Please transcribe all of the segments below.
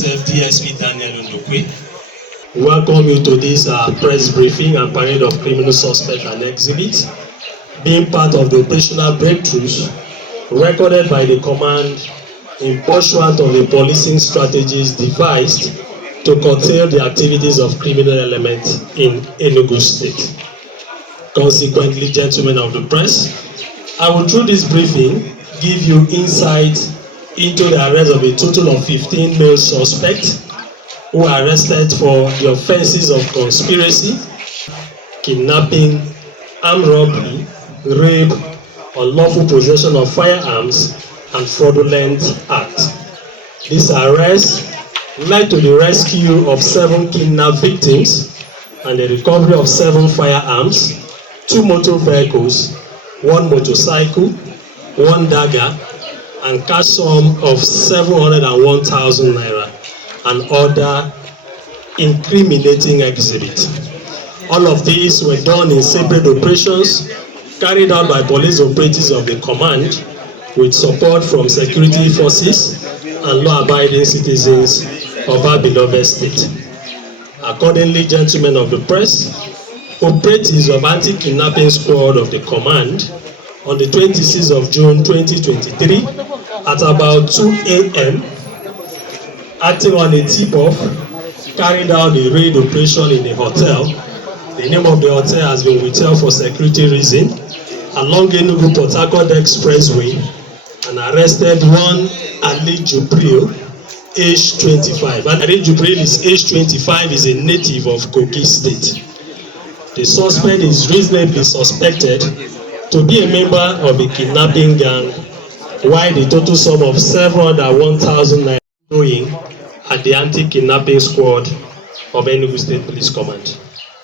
DSP Daniel Ndokwe. Welcome you to this press briefing and parade of criminal suspects and exhibits, being part of the operational breakthroughs recorded by the command in pursuant of the policing strategies devised to curtail the activities of criminal elements in Enugu State. Consequently, gentlemen of the press, I will through this briefing give you insight into the arrest of a total of 15 male suspects who are arrested for the offences of conspiracy, kidnapping, armed robbery, rape, unlawful possession of firearms, and fraudulent acts. This arrest led to the rescue of 7 kidnapped victims and the recovery of 7 firearms, 2 motor vehicles, 1 motorcycle, 1 dagger, and cash sum of 701,000 naira and other incriminating exhibits. All of these were done in separate operations carried out by police operatives of the command with support from security forces and law-abiding citizens of our beloved state. Accordingly, gentlemen of the press, operatives of anti-kidnapping squad of the command on the 26th of June 2023 at about 2 a.m. acting on a tip-off carried out a raid operation in a hotel. The name of the hotel has been withheld for security reasons along Enugu Port Harcourt Expressway and arrested one Ali Jubril, age 25. And Ali Jubril is age 25, is a native of Kogi State. The suspect is reasonably suspected to be a member of a kidnapping gang, while the total sum of 701,000 naira going at the anti-kidnapping squad of Enugu State Police Command.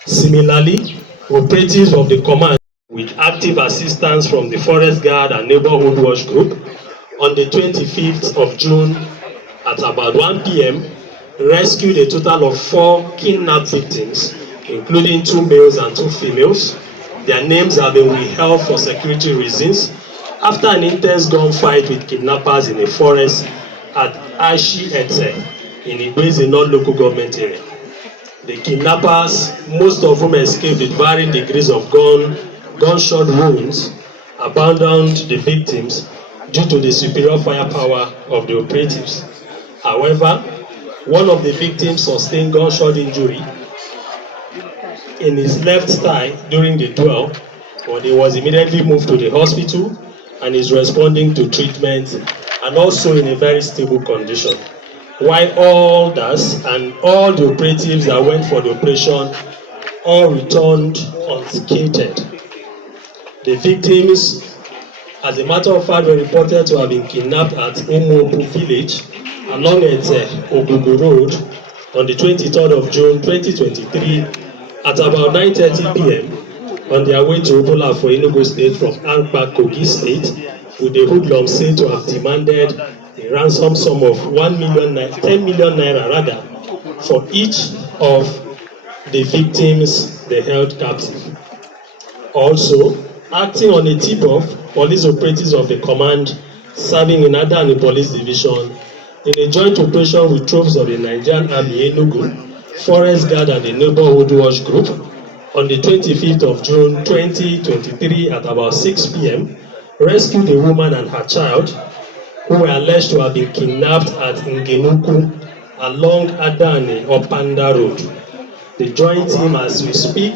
Similarly, operatives of the command, with active assistance from the Forest Guard and Neighborhood Watch Group, on the 25th of June at about 1 p.m., rescued a total of 4 kidnapped victims, including 2 males and 2 females. Their names have been withheld for security reasons after an intense gunfight with kidnappers in a forest at Ashi Ete in Igbeze non-local government area. The kidnappers, most of whom escaped with varying degrees of gunshot wounds, abandoned the victims due to the superior firepower of the operatives. However, one of the victims sustained gunshot injury in his left thigh during the duel, but he was immediately moved to the hospital and is responding to treatment and also in a very stable condition. While all others and all the operatives that went for the operation all returned unscathed. The victims, as a matter of fact, were reported to have been kidnapped at Umuopu village along Ete Ogugu Road on the 23rd of June 2023 at about 9:30 p.m. on their way to Obola for Enugu State from Ankpa, Kogi State, with the hoodlums said to have demanded a ransom sum of 10 million naira rather, for each of the victims they held captive. Also, acting on a tip-off, police operatives of the command serving in Adani Police Division in a joint operation with troops of the Nigerian Army Enugu, Forest Guard and the Neighborhood Watch Group on the 25th of June 2023 at about 6 p.m. rescued a woman and her child who were alleged to have been kidnapped at Ngenuku along Adani Opanda Road. The joint team, as we speak,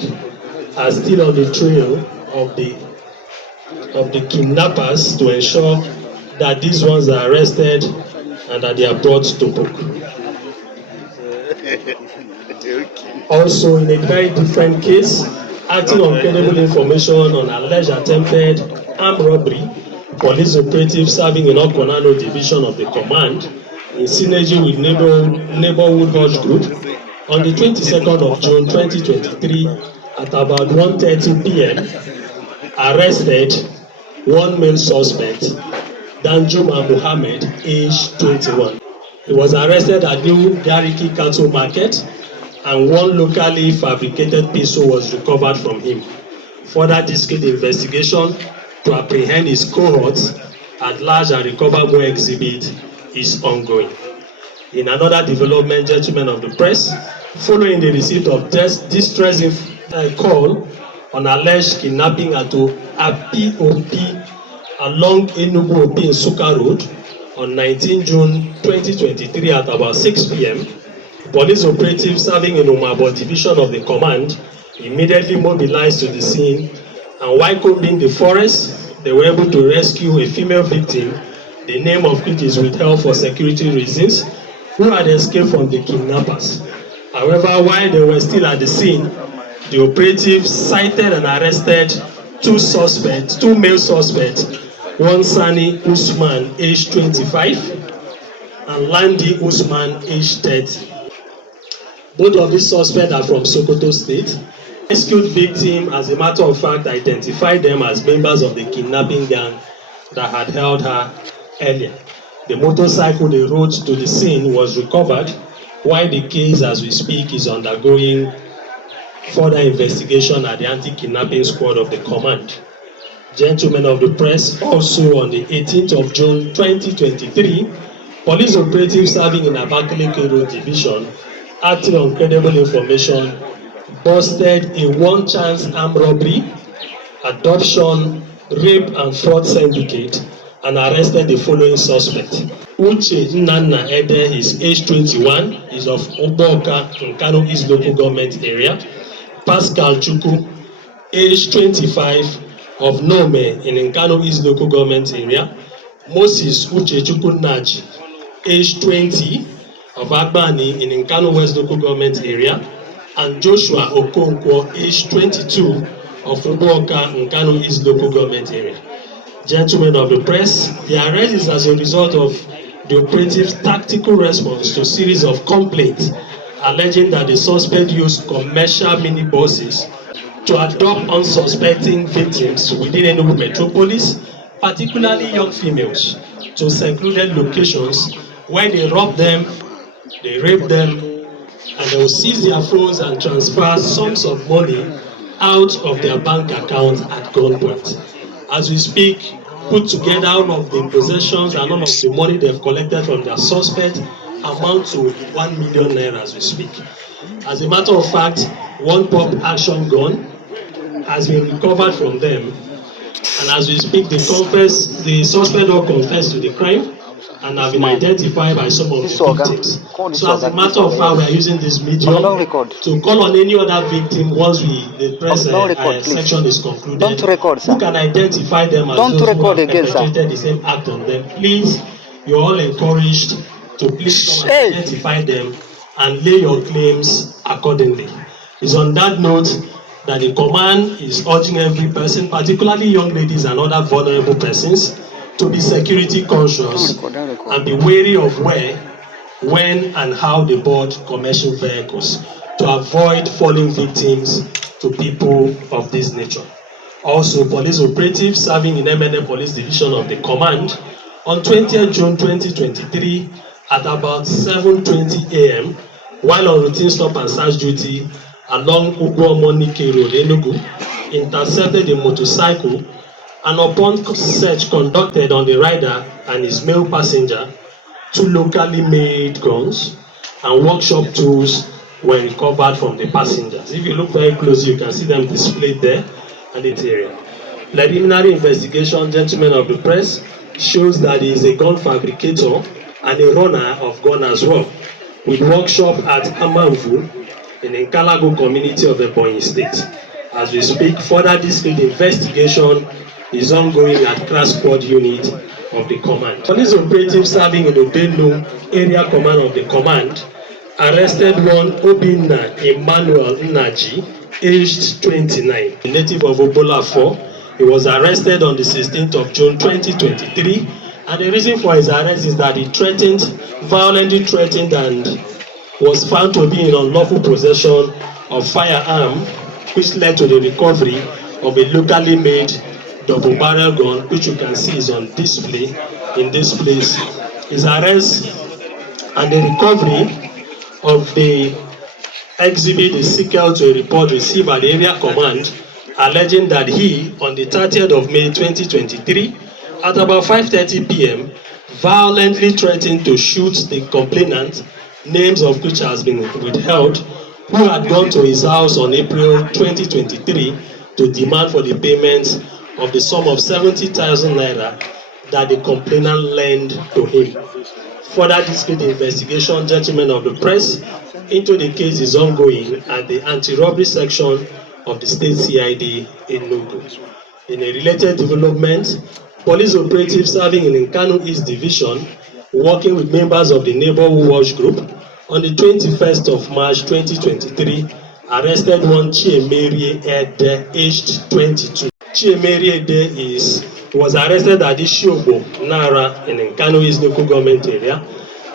are still on the trail of the kidnappers to ensure that these ones are arrested and that they are brought to book. Also, in a very different case, acting on credible information on alleged attempted armed robbery, police operatives serving in Okonano division of the command, in synergy with Neighborhood Watch Group, on the 22nd of June 2023 at about 1:30 p.m., arrested one male suspect, Danjuma Muhammad, age 21. He was arrested at New Gariki Cattle Market, and one locally fabricated pistol was recovered from him. Further discreet investigation to apprehend his cohorts at large and recoverable exhibit is ongoing. In another development, gentlemen of the press, following the receipt of distress call on alleged kidnapping at Apiopi along Enugu Nsukka Road on 19 June 2023 at about 6 p.m., police operatives serving in Umabo division of the command immediately mobilized to the scene, and while combing the forest, they were able to rescue a female victim, the name of which is withheld for security reasons, who had escaped from the kidnappers. However, while they were still at the scene, the operatives cited and arrested two male suspects, one Sani Usman, aged 25, and Landi Usman, aged 30. Both of these suspects are from Sokoto State. Rescued victim, as a matter of fact, identified them as members of the kidnapping gang that had held her earlier. The motorcycle they rode to the scene was recovered, while the case, as we speak, is undergoing further investigation at the anti-kidnapping squad of the command. Gentlemen of the press, also on the 18th of June 2023, police operatives serving in Abakaliki Road Division, acting on credible information, busted a one-chance armed robbery, adoption, rape and fraud syndicate, and arrested the following suspect. Uche Nnanna Ede is age 21, is of Oboka in Kano East Local Government Area. Pascal Chukwu, age 25, of Nome in Nkano East Local Government Area. Moses Uchechukwu Naji, age 20, of Agbani in Nkano West Local Government Area. And Joshua Okonkwo, age 22, of Oboka in Nkano East Local Government Area. Gentlemen of the press, the arrest is as a result of the operative's tactical response to a series of complaints alleging that the suspect used commercial minibuses to adopt unsuspecting victims within Enugu Metropolis, particularly young females, to secluded locations where they rob them, they rape them, and they will seize their phones and transfer sums of money out of their bank account at gunpoint. As we speak, put together all of the possessions and all of the money they've collected from their suspect amount to 1 million naira as we speak. As a matter of fact, one pump action gun has been recovered from them, and as we speak, the suspect all confessed to the crime and have been identified by some of the victims. So as a matter of fact, we are using this medium to call on any other victim once the press section is concluded, who can identify them as those who have perpetrated the same act on them. Please, you're all encouraged to please come and identify them and lay your claims accordingly. It's on that note that the command is urging every person, particularly young ladies and other vulnerable persons, to be security conscious and be wary of where, when, and how they board commercial vehicles to avoid falling victims to people of this nature. Also, police operatives serving in MNA Police Division of the Command on 20th June 2023 at about 7:20 a.m. while on routine stop and search duty along Ugwomonike Road, Enugu, intercepted a motorcycle, and upon search conducted on the rider and his male passenger, 2 locally made guns and workshop tools were recovered from the passengers. If you look very closely, you can see them displayed there and the area. Preliminary investigation, gentlemen of the press, shows that he is a gun fabricator and a runner of gun as well, with workshop at Amanvu in the Nkalago community of Ebonyi State. As we speak, further discreet investigation is ongoing at Crash Squad Unit of the Command. Police operatives serving in Obenu Area Command of the Command arrested one Obinna Emmanuel Nnaji, aged 29, a native of Obola 4. He was arrested on the 16th of June 2023, and the reason for his arrest is that he violently threatened and was found to be in unlawful possession of firearm, which led to the recovery of a locally made double barrel gun, which you can see is on display in this place. His arrest and the recovery of the exhibit is sequel to a report received by the area command alleging that he, on the 30th of May 2023, at about 5:30 p.m., violently threatened to shoot the complainant, names of which has been withheld, who had gone to his house on April 2023 to demand for the payment of the sum of 70,000 naira that the complainant lent to him. Further discreet investigation, gentlemen of the press, into the case is ongoing at the anti-robbery section of the state CID in Enugu. In a related development, police operatives serving in Nkanu East Division, working with members of the Neighborhood Watch Group, on the 21st of March 2023, arrested one Chiemerie Ede, aged 22. Chiemerie Ede was arrested at Ishiobo, Nara, in Nkanu East local government area,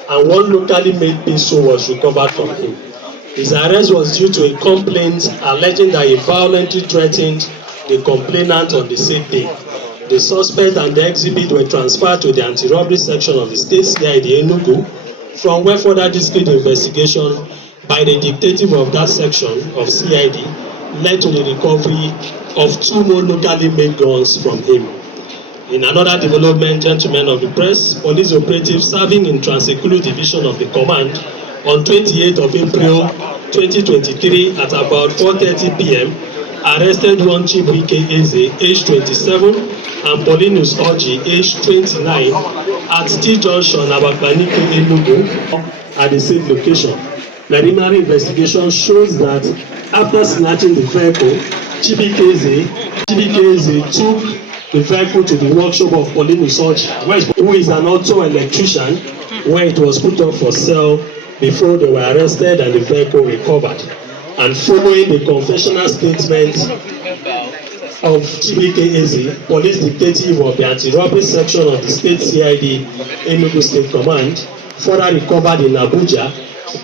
and one locally made pistol was recovered from him. His arrest was due to a complaint alleging that he violently threatened the complainant on the same day. The suspect and the exhibit were transferred to the anti-robbery section of the state CID Enugu, from where further discreet investigation by the detective of that section of CID led to the recovery of 2 more locally made guns from him. In another development, gentlemen of the press, police operatives serving in Trans-Ekulu Division of the Command on 28th of April 2023 at about 4:30 p.m. arrested one Chibuike Eze, aged 27, and Paulinus Orji, aged 29, at T Junction, Abakpanike, Enugu, at the same location. Preliminary investigation shows that after snatching the vehicle, Chibuike Eze took the vehicle to the workshop of Paulinus Orji, who is an auto electrician, where it was put up for sale before they were arrested and the vehicle recovered. And following the confessional statement of Chibuike Eze, police detective of the anti-robbery section of the state CID Enugu State Command further recovered in Abuja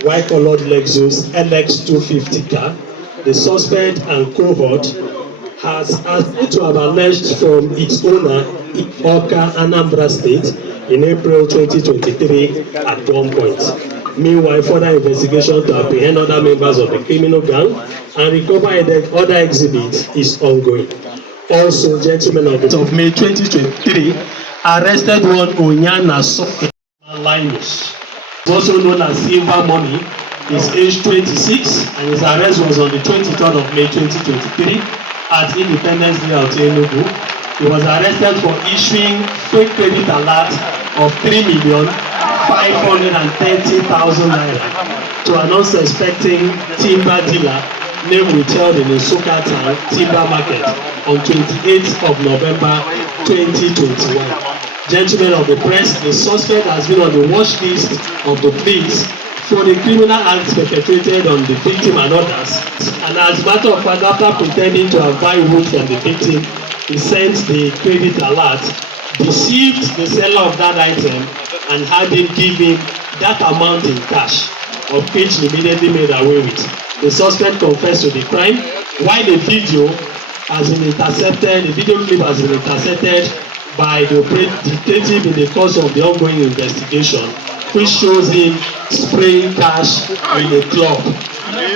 white-colored Lexus LX250 car. The suspect and cohort has said to have alleged from its owner, Oka, Anambra State, in April 2023 at one point. Meanwhile, further investigation to apprehend other members of the criminal gang and recover other exhibits is ongoing. Also, gentlemen of May 2023, arrested one Onyana Linus, also known as Silver Money, is aged 26, and his arrest was on the 23rd of May 2023 at Independence Day of Enugu. He was arrested for issuing fake credit alert of 3,530,000 naira to an unsuspecting timber dealer named withheld in Nsukka Town Timber Market on 28th of November 2021. Gentlemen of the press, the suspect has been on the watch list of the police for the criminal acts perpetrated on the victim and others. And as a matter of fact, after pretending to have buy wood from the victim, he sent the credit alert, deceived the seller of that item, and had him give him that amount in cash, of which he immediately made away with. The suspect confessed to the crime, while the video has been intercepted, the video clip has been intercepted by the detective in the course of the ongoing investigation, which shows him spraying cash in a club.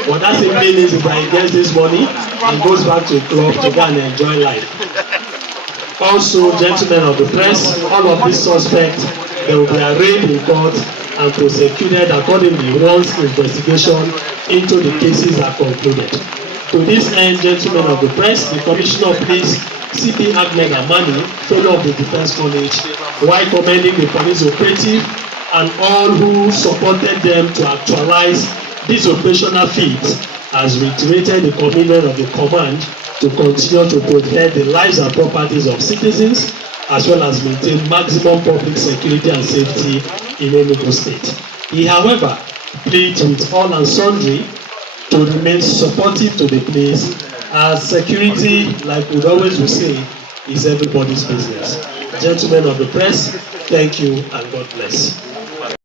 What that simply means is that he gets this money and goes back to a club to go and enjoy life. Also, gentlemen of the press, all of these suspects, they will be arraigned in court and prosecuted accordingly once investigation into the cases are concluded. To this end, gentlemen of the press, the Commissioner of Police, CP Ahmed Amani, fellow of the Defence College, while commending the police operative and all who supported them to actualize this operational feat, has reiterated the commitment of the command to continue to protect the lives and properties of citizens, as well as maintain maximum public security and safety in Enugu State. He, however, pleads with all and sundry to remain supportive to the police, as security, like we always will say, is everybody's business. Gentlemen of the press, thank you and God bless.